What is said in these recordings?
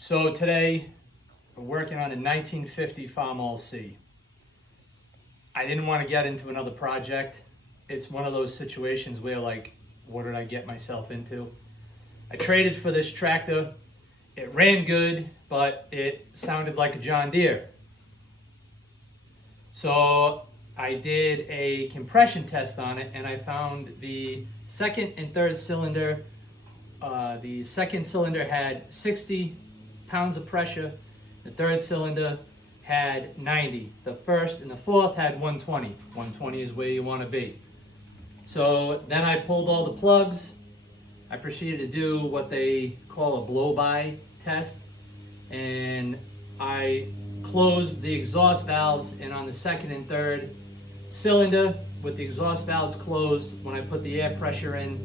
So today, we're working on a 1950 Farmall C. I didn't want to get into another project. It's one of those situations where like, what did I get myself into? I traded for this tractor. It ran good, but it sounded like a John Deere. So I did a compression test on it and I found the second and third cylinder. The second cylinder had 60 pounds of pressure. The third cylinder had 90. The first and the fourth had 120. 120 is where you want to be. So then I pulled all the plugs. I proceeded to do what they call a blow-by test. And I closed the exhaust valves, and on the second and third cylinder with the exhaust valves closed, when I put the air pressure in,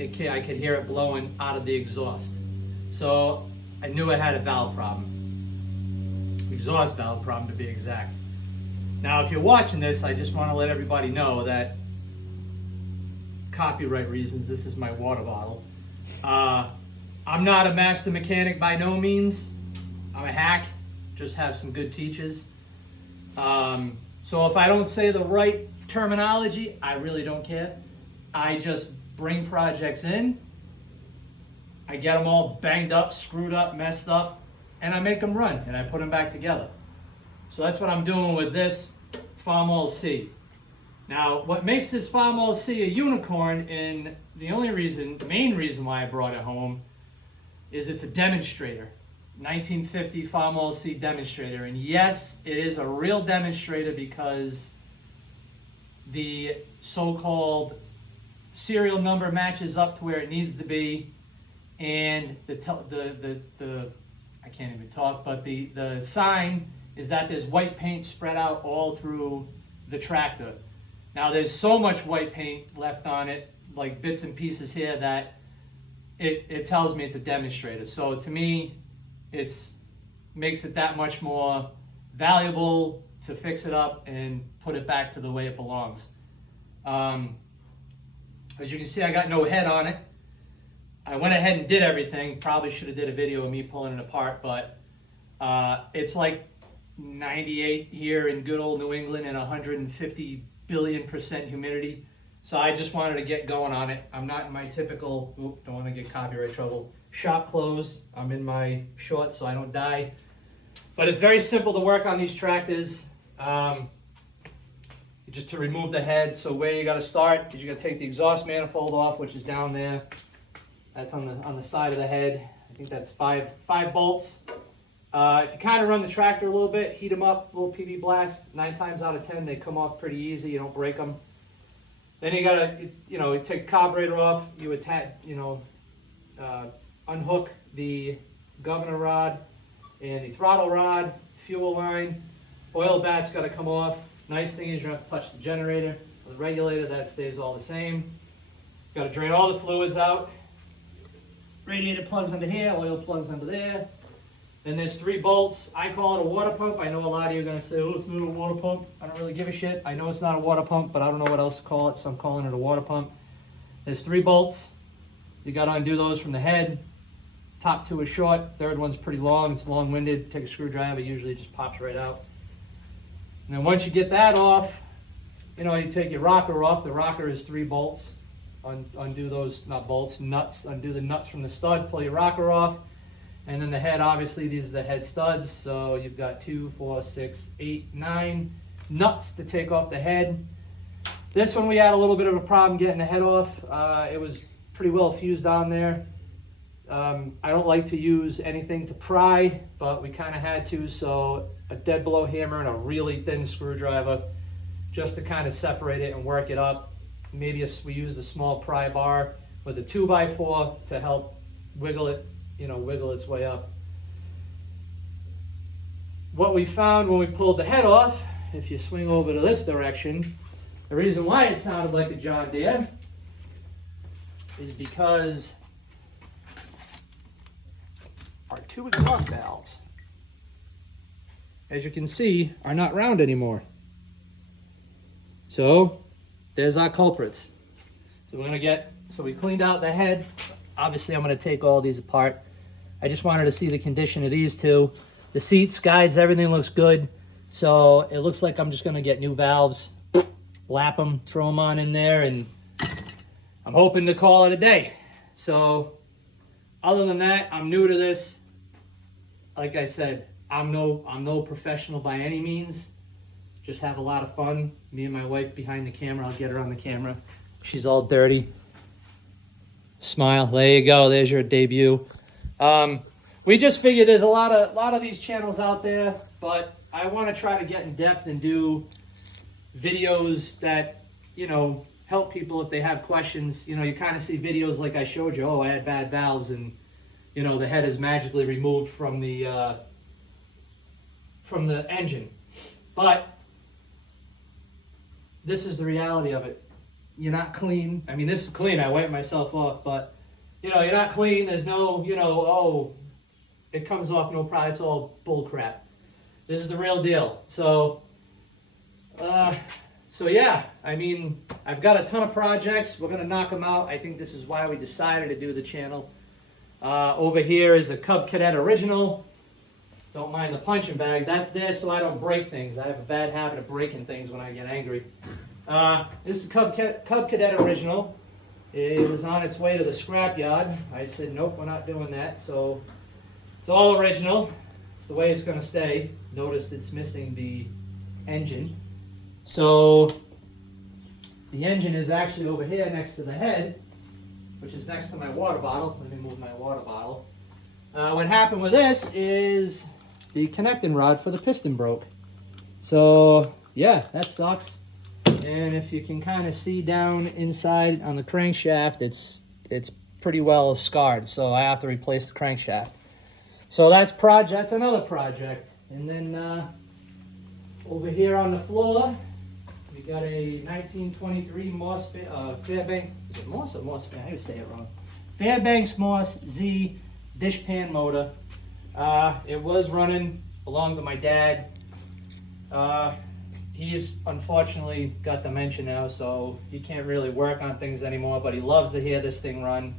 I could hear it blowing out of the exhaust. So I knew I had a valve problem. Exhaust valve problem to be exact. Now if you're watching this, I just want to let everybody know that copyright reasons, this is my water bottle. I'm not a master mechanic by no means. I'm a hack, just have some good teachers. So if I don't say the right terminology, I really don't care. I just bring projects in, I get them all banged up, screwed up, messed up, and I make them run, and I put them back together. So that's what I'm doing with this Farmall C. Now, what makes this Farmall C a unicorn, and the main reason why I brought it home, is it's a demonstrator. 1950 Farmall C demonstrator. And yes, it is a real demonstrator because the so-called serial number matches up to where it needs to be, and I can't even talk, but the sign is that there's white paint spread out all through the tractor. Now there's so much white paint left on it, like bits and pieces here, that it tells me it's a demonstrator. So to me, makes it that much more valuable to fix it up and put it back to the way it belongs. As you can see, I got no head on it. I went ahead and did everything. Probably should have did a video of me pulling it apart, but it's like 98 here in good old New England and 150 billion% humidity. So I just wanted to get going on it. I'm not in my typical, don't want to get copyright trouble, shop clothes. I'm in my shorts so I don't die. But it's very simple to work on these tractors. Just to remove the head, so where you got to start is you got to take the exhaust manifold off, which is down there. That's on the side of the head. I think that's five bolts. If you kind of run the tractor a little bit, heat them up, little PV blast, 9 times out of 10 they come off pretty easy. You don't break them. Then you got to, take the carburetor off. You attach, unhook the governor rod and the throttle rod, fuel line. Oil bat's got to come off. Nice thing is you don't have to touch the generator. The regulator, that stays all the same. Got to drain all the fluids out. Radiator plugs under here, oil plugs under there. Then there's 3 bolts. I call it a water pump. I know a lot of you are going to say, oh, it's not a water pump. I don't really give a shit. I know it's not a water pump, but I don't know what else to call it, so I'm calling it a water pump. There's 3 bolts. You got to undo those from the head. Top 2 is short. Third one's pretty long. It's long-winded. Take a screwdriver. Usually it just pops right out. And then once you get that off, you take your rocker off. The rocker is 3 bolts. Undo those, not bolts, nuts. Undo the nuts from the stud, pull your rocker off. And then the head, obviously, these are the head studs. So you've got 2, 4, 6, 8, 9 nuts to take off the head. This one we had a little bit of a problem getting the head off. It was pretty well fused on there. I don't like to use anything to pry, but we kind of had to, so a dead blow hammer and a really thin screwdriver just to kind of separate it and work it up. Maybe we used a small pry bar with a 2x4 to help wiggle it, wiggle its way up. What we found when we pulled the head off, if you swing over to this direction, the reason why it sounded like a John Deere is because our 2 exhaust valves, as you can see, are not round anymore. So there's our culprits. So we cleaned out the head. Obviously I'm going to take all these apart. I just wanted to see the condition of these two. The seats, guides, everything looks good. So it looks like I'm just gonna get new valves, lap them, throw them on in there, and I'm hoping to call it a day. So other than that, I'm new to this. Like I said, I'm no professional by any means. Just have a lot of fun. Me and my wife behind the camera. I'll get her on the camera. She's all dirty. Smile. There you go. There's your debut. We just figured there's a lot of these channels out there, but I want to try to get in depth and do videos that, you know, help people if they have questions. You know, you kind of see videos like I showed you. Oh, I had bad valves, and you know the head is magically removed from the engine. But this is the reality of it. You're not clean. I mean, this is clean. I wiped myself off, but you know, you're not clean. There's no, you know, oh, it comes off no problem. It's all bull crap. This is the real deal. So yeah, I mean, I've got a ton of projects. We're gonna knock them out. I think this is why we decided to do the channel. Over here is a Cub Cadet original. Don't mind the punching bag. That's there so I don't break things. I have a bad habit of breaking things when I get angry. This is Cub Cadet original. It was on its way to the scrap yard. I said, nope, we're not doing that. So it's all original. It's the way it's going to stay. Notice it's missing the engine. So the engine is actually over here next to the head, which is next to my water bottle. Let me move my water bottle. What happened with this is the connecting rod for the piston broke. So yeah, that sucks. And if you can kind of see down inside on the crankshaft, it's pretty well scarred. So I have to replace the crankshaft. So that's another project. And then over here on the floor, we got a 1923 Morse Fairbanks. Is it Morse or Morse? I always say it wrong. Fairbanks Morse Z dish pan motor. It was running along with my dad. He's unfortunately got dementia now, so he can't really work on things anymore, but he loves to hear this thing run.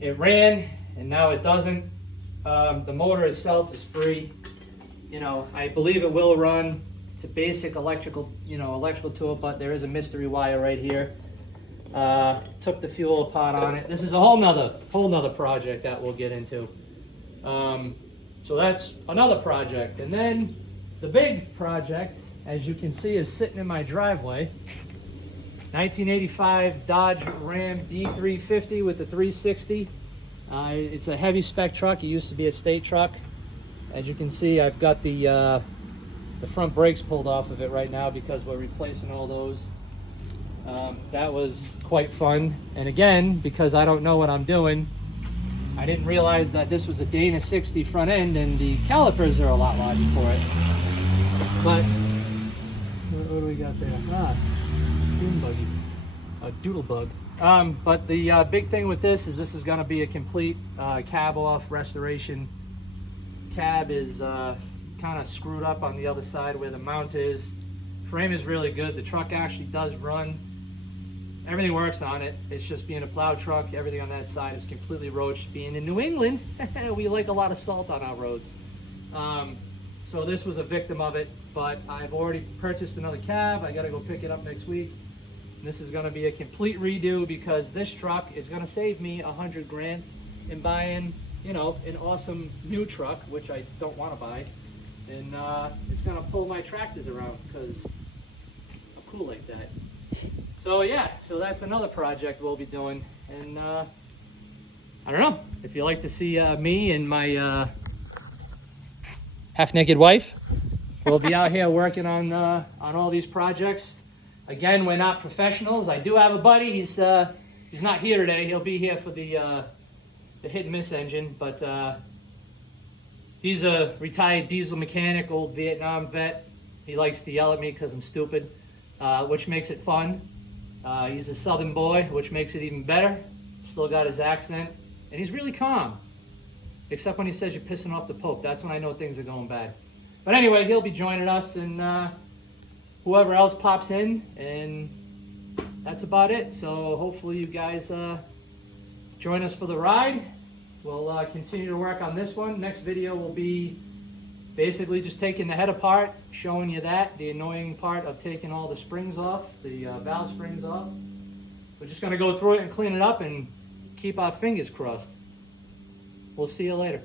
It ran, and now it doesn't. The motor itself is free. You know, I believe it will run. It's a basic electrical tool, but there is a mystery wire right here. Took the fuel apart on it. This is a whole nother project that we'll get into. So that's another project. And then the big project, as you can see, is sitting in my driveway. 1985 Dodge Ram D350 with the 360. It's a heavy spec truck. It used to be a state truck. As you can see, I've got the front brakes pulled off of it right now because we're replacing all those. That was quite fun. And again, because I don't know what I'm doing, I didn't realize that this was a Dana 60 front end and the calipers are a lot larger for it. But what do we got there? Dune buggy, a doodle bug. But the big thing with this is going to be a complete cab off restoration. Cab is kind of screwed up on the other side where the mount is. Frame is really good. The truck actually does run. Everything works on it. It's just being a plow truck. Everything on that side is completely roached. Being in New England, we like a lot of salt on our roads. So this was a victim of it, but I've already purchased another cab. I gotta go pick it up next week. And this is gonna be a complete redo because this truck is gonna save me $100 grand in buying, you know, an awesome new truck, which I don't wanna buy. And it's gonna pull my tractors around because I'm cool like that. So yeah, so that's another project we'll be doing. And I don't know, if you like to see me and my half-naked wife, we'll be out here working on all these projects. Again, we're not professionals. I do have a buddy. He's not here today. He'll be here for the hit and miss engine, but he's a retired diesel mechanic, old Vietnam vet. He likes to yell at me because I'm stupid, which makes it fun. He's a Southern boy, which makes it even better. Still got his accent, and he's really calm. Except when he says you're pissing off the Pope. That's when I know things are going bad. But anyway, he'll be joining us, and whoever else pops in, and that's about it. So hopefully you guys join us for the ride. We'll continue to work on this one. Next video will be basically just taking the head apart, showing you that, the annoying part of taking all the springs off, the valve springs off. We're just going to go through it and clean it up and keep our fingers crossed. We'll see you later.